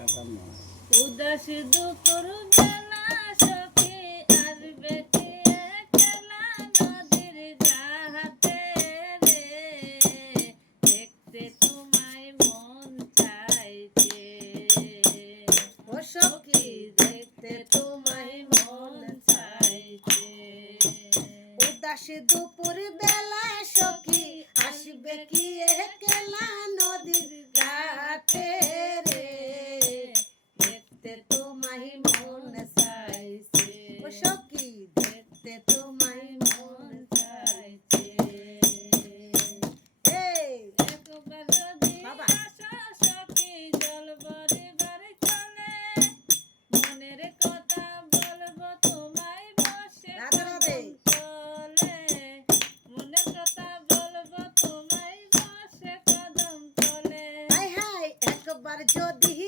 উদাস দুপুর বেলা সখী আসবে কি একলা নদীর ঘাটে রে, দেখতে তোমায় মন চাইছে ও সখী, দেখতে তোমায় মন চাইছে। উদাস দুপুর বেলা সখী আসবে কি একলা নদীর ঘাটে রে, দেখতে তোমায় মন চাইছে ও সখী, দেখতে তোমায় মন চাইছে। একবার যদি বাবা। আসো সখী জল ভরিবার চলে, মনের কথা বলবো তোমায় বসে রাধে রাধে। কদম তলে, মনের কথা বলবো তোমায় বসে কদম তলে। হায় হায় একবার যদি